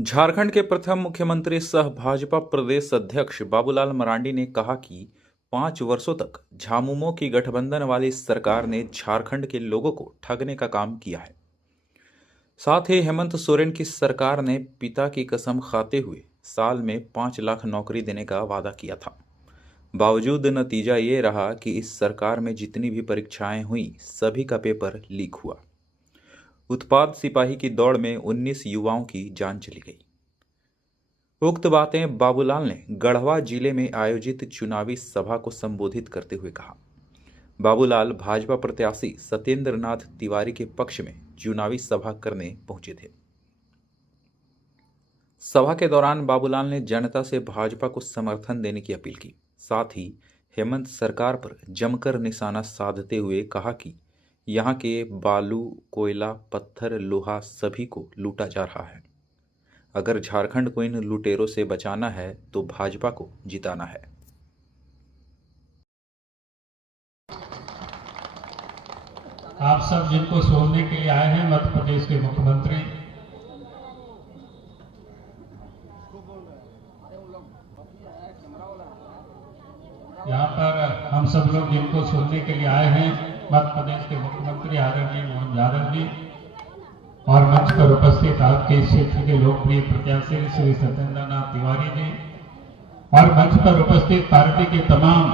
झारखंड के प्रथम मुख्यमंत्री सह भाजपा प्रदेश अध्यक्ष बाबूलाल मरांडी ने कहा कि 5 वर्षों तक झामुमो की गठबंधन वाली सरकार ने झारखंड के लोगों को ठगने का काम किया है। साथ ही हेमंत सोरेन की सरकार ने पिता की कसम खाते हुए साल में 5 लाख नौकरी देने का वादा किया था। बावजूद नतीजा ये रहा कि इस सरकार में जितनी भी परीक्षाएं हुई सभी का पेपर लीक हुआ। उत्पाद सिपाही की दौड़ में 19 युवाओं की जान चली गई। उक्त बातें बाबूलाल ने गढ़वा जिले में आयोजित चुनावी सभा को संबोधित करते हुए कहा। बाबूलाल भाजपा प्रत्याशी सत्येंद्र नाथ तिवारी के पक्ष में चुनावी सभा करने पहुंचे थे। सभा के दौरान बाबूलाल ने जनता से भाजपा को समर्थन देने की अपील की। साथ ही हेमंत सरकार पर जमकर निशाना साधते हुए कहा कि यहाँ के बालू, कोयला, पत्थर, लोहा सभी को लूटा जा रहा है। अगर झारखंड को इन लुटेरों से बचाना है तो भाजपा को जिताना है। आप सब जिनको सुनने के लिए आए हैं, मध्य प्रदेश के मुख्यमंत्री यहाँ पर हम सब लोग जिनको सुनने के लिए आए हैं, मध्य प्रदेश के मुख्यमंत्री आदरणीय मोहन यादव जी और मंच पर उपस्थित आपके इस क्षेत्र के लोकप्रिय प्रत्याशी श्री सत्येंद्र नाथ तिवारी जी और मंच पर उपस्थित पार्टी के तमाम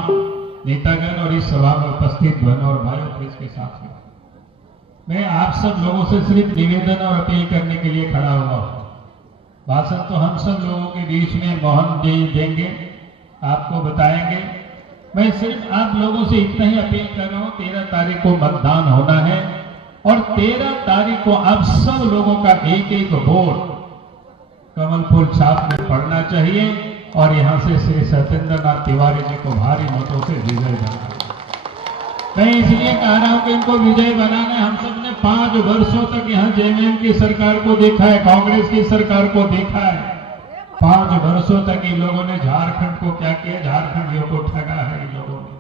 नेतागण और इस सभा में उपस्थित बहनों और भाइयों प्रेस के साथ में मैं आप सब लोगों से सिर्फ निवेदन और अपील करने के लिए खड़ा हुआ हूं। भाषण तो हम सब लोगों के बीच में मोहन जी देंगे, आपको बताएंगे। मैं सिर्फ आप लोगों से इतना ही अपील कर रहा हूं, 13 तारीख को मतदान होना है और 13 तारीख को आप सब लोगों का एक एक वोट कमल फूल छाप में पड़ना चाहिए और यहां से श्री सत्येंद्र नाथ तिवारी जी को भारी मतों से विजय बनाना। मैं इसलिए कह रहा हूं कि इनको विजय बनाना है। हम सब ने 5 वर्षों तक यहाँ जेएमएम की सरकार को देखा है, कांग्रेस की सरकार को देखा है। 5 वर्षों तक इन लोगों ने झारखंड को क्या किया, झारखंडियों को ठगा है। इन लोगों ने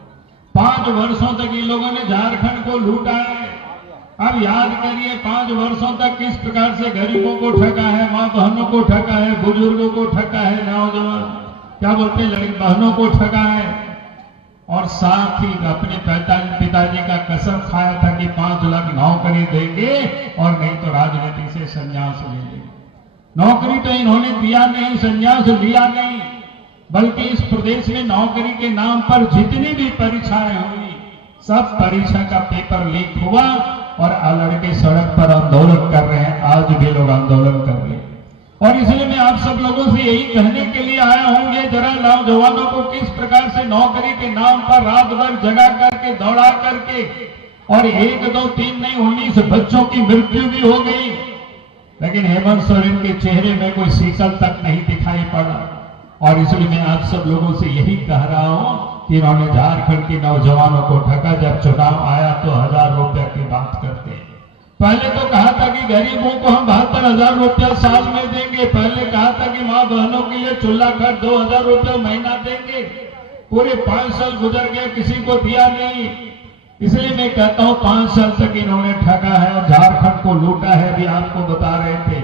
5 वर्षों तक इन लोगों ने झारखंड को लूटा है। अब याद करिए 5 वर्षों तक किस प्रकार से गरीबों को ठगा है, मां बहनों को ठगा है, बुजुर्गों को ठगा है, नौजवान क्या बोलते हैं लड़की बहनों को ठगा है और साथ ही अपने पिताजी का कसम खाया था कि 5 लाख नौकरी देंगे और नहीं तो राजनीति से संन्यास ले लेंगे। नौकरी तो इन्होंने दिया नहीं, संन्यास लिया नहीं, बल्कि इस प्रदेश में नौकरी के नाम पर जितनी भी परीक्षाएं हुई सब परीक्षा का पेपर लीक हुआ और लड़के सड़क पर आंदोलन कर रहे हैं। आज भी लोग आंदोलन कर रहे हैं और इसलिए मैं आप सब लोगों से यही कहने के लिए आया हूं, ये जरा नौजवानों को किस प्रकार से नौकरी के नाम पर रात भर जगा करके दौड़ा करके और 1, 2, 3 नहीं 19 बच्चों की मृत्यु भी हो गई, लेकिन हेमंत सोरेन के चेहरे में कोई शिकल तक नहीं दिखाई पड़ा। और इसलिए मैं आप सब लोगों से यही कह रहा हूं कि इन्होंने झारखंड के नौजवानों को ठगा। जब चुनाव आया तो 1000 रुपया की बात करते हैं। पहले तो कहा था कि गरीबों को हम 72,000 रुपया साल में देंगे। पहले कहा था कि मां बहनों के लिए चूल्हा खर्च 2,000 रुपया महीना देंगे। पूरे 5 साल गुजर गए, किसी को दिया नहीं। इसलिए मैं कहता हूं 5 साल तक इन्होंने ठगा है और झारखंड को लूटा है। भी आपको बता रहे थे,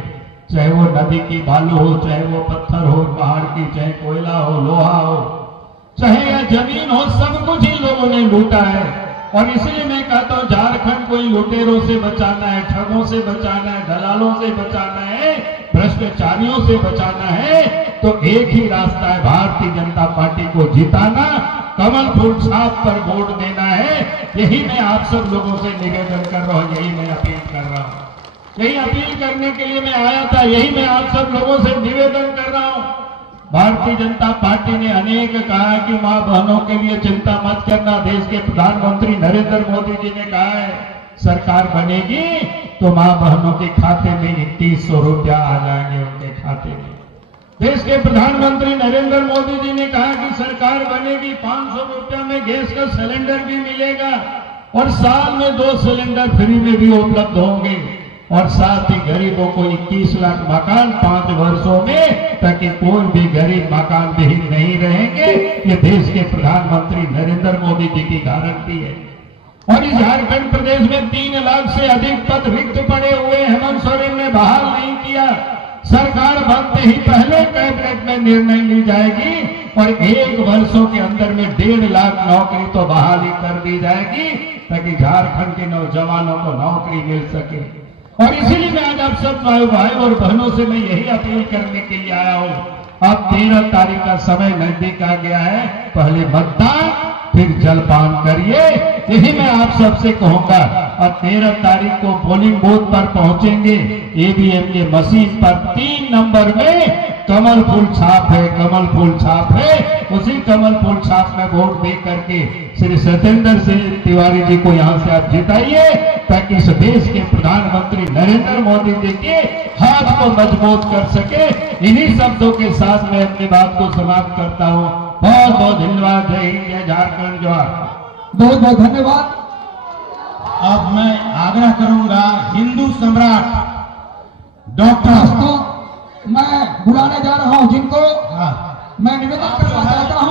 चाहे वो नदी की बालू हो, चाहे वो पत्थर हो पहाड़ की, चाहे कोयला हो, लोहा हो, चाहे या जमीन हो, सब कुछ इन लोगों ने लूटा है। और इसलिए मैं कहता हूं झारखंड को इन लुटेरों से बचाना है, ठगों से बचाना है, दलालों से बचाना है, भ्रष्टाचारियों से बचाना है तो एक ही रास्ता है, भारतीय जनता पार्टी को जिताना, कमल फूल छाप पर वोट देना है। यही मैं आप सब लोगों से निवेदन कर रहा हूं, यही मैं अपील कर रहा हूं, यही अपील करने के लिए मैं आया था, यही मैं आप सब लोगों से निवेदन कर रहा हूं। भारतीय जनता पार्टी ने अनेक कहा है कि मां बहनों के लिए चिंता मत करना। देश के प्रधानमंत्री नरेंद्र मोदी जी ने कहा है सरकार बनेगी तो मां बहनों के खाते में 2100 रुपया आ जाएंगे उनके खाते में। देश के प्रधानमंत्री नरेंद्र मोदी जी ने कहा कि सरकार बनेगी 500 रुपया में गैस का सिलेंडर भी मिलेगा और साल में 2 सिलेंडर फ्री में भी उपलब्ध होंगे और साथ ही गरीबों को 21 लाख मकान 5 वर्षों में, ताकि कोई भी गरीब मकान विहीन नहीं रहेंगे। ये देश के प्रधानमंत्री नरेंद्र मोदी जी की गारंटी है। और इस झारखंड प्रदेश में 3 लाख से अधिक पद रिक्त पड़े हुए हेमंत सोरेन ने बहाल नहीं किया। सरकार बनते ही पहले कैबिनेट में निर्णय ली जाएगी और 1 वर्षों के अंदर में 1.5 लाख नौकरी तो बहाली कर दी जाएगी ताकि झारखंड के नौजवानों को नौकरी मिल सके। और इसीलिए मैं आज आप सब भाई और बहनों से मैं यही अपील करने के लिए आया हूं। अब 13 तारीख का समय नजदीक आ गया है, पहले मतदान फिर जलपान करिए, यही मैं आप सबसे कहूंगा। और 13 तारीख को पोलिंग बूथ पर पहुंचेंगे, ईवीएम के मशीन पर 3 नंबर में कमल फूल छाप है, कमल फूल छाप है, उसी कमल फूल छाप में वोट दे करके श्री सत्येंद्र सिंह तिवारी जी को यहां से आप जिताइए ताकि इस देश के प्रधानमंत्री नरेंद्र मोदी जी के हाथ को मजबूत कर सके। इन्हीं शब्दों के साथ मैं अपनी बात को समाप्त करता हूं। बहुत बहुत धन्यवाद। जय हिंद, जय झारखंड, जोहार। बहुत बहुत धन्यवाद। अब मैं आग्रह करूंगा हिंदू सम्राट डॉक्टर दोस्तों, मैं बुलाने जा रहा हूं जिनको हाँ, मैं निवेदन करना चाहता हूं।